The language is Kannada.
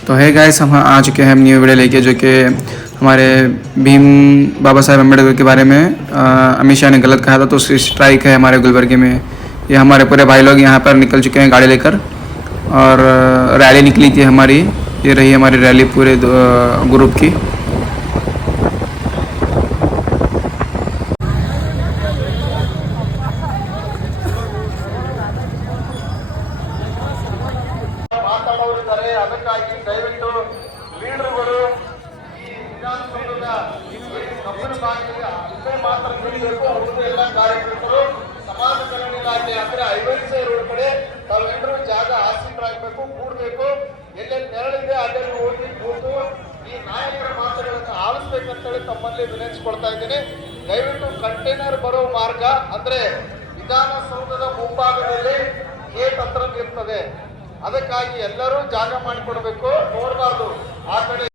तो है गाइस, हम आ चुके हैं न्यू वीडियो लेके, जो कि हमारे भीम बाबा साहेब अम्बेडकर के बारे में अमित शाह ने गलत कहा था, तो उसकी स्ट्राइक है हमारे गुलबर्गे में। ये हमारे पूरे भाई लोग यहाँ पर निकल चुके हैं गाड़ी लेकर, और रैली निकली थी हमारी। ये रही हमारी रैली पूरे ग्रुप की। ಮಾತಾಡೋರಿದ್ದಾರೆ, ಅದಕ್ಕಾಗಿ ದಯವಿಟ್ಟು ಲೀಡರ್ಗಳು ಈ ವಿಧಾನಸೌಧದ ಕಬ್ಬಿನ ಭಾಗದಲ್ಲಿ ಅಲ್ಲೇ ಮಾತ್ರ ನಿಲ್ಲಬೇಕು. ಉಳಿದ ಎಲ್ಲ ಕಾರ್ಯಕರ್ತರು ಸಮಾಜ ಕಲ್ಯಾಣ ಇಲಾಖೆ ಅಂದ್ರೆ ಐವತ್ತು ರೋಡ್ ಕಡೆ ತಾವೆಲ್ಲರೂ ಜಾಗ ಆಸೀನರಾಗಬೇಕು, ಕೂಡಬೇಕು. ಎಲ್ಲೆಲ್ಲಿ ನೆರಳಿದೆ ಅಲ್ಲೆಲ್ಲಿ ಹೋಗಿ ಕೂತು ಈ ನಾಯಕರ ಮಾತುಗಳನ್ನು ಆಲಿಸ್ಬೇಕಂತೇಳಿ ತಮ್ಮಲ್ಲಿ ವಿನಂತಿಸ್ಕೊಳ್ತಾ ಇದ್ದೀನಿ. ದಯವಿಟ್ಟು ಕಂಟೈನರ್ ಬರೋ ಮಾರ್ಗ ಅಂದ್ರೆ ವಿಧಾನಸೌಧದ ಮುಂಭಾಗದಲ್ಲಿ ಗೇಟ್ ಹತ್ರ ಇರ್ತದೆ, ಅದಕ್ಕಾಗಿ ಎಲ್ಲರೂ ಜಾಗ ಮಾಡಿಕೊಡ್ಬೇಕು, ನೋಡಬಾರ್ದು ಆ ಕಡೆ.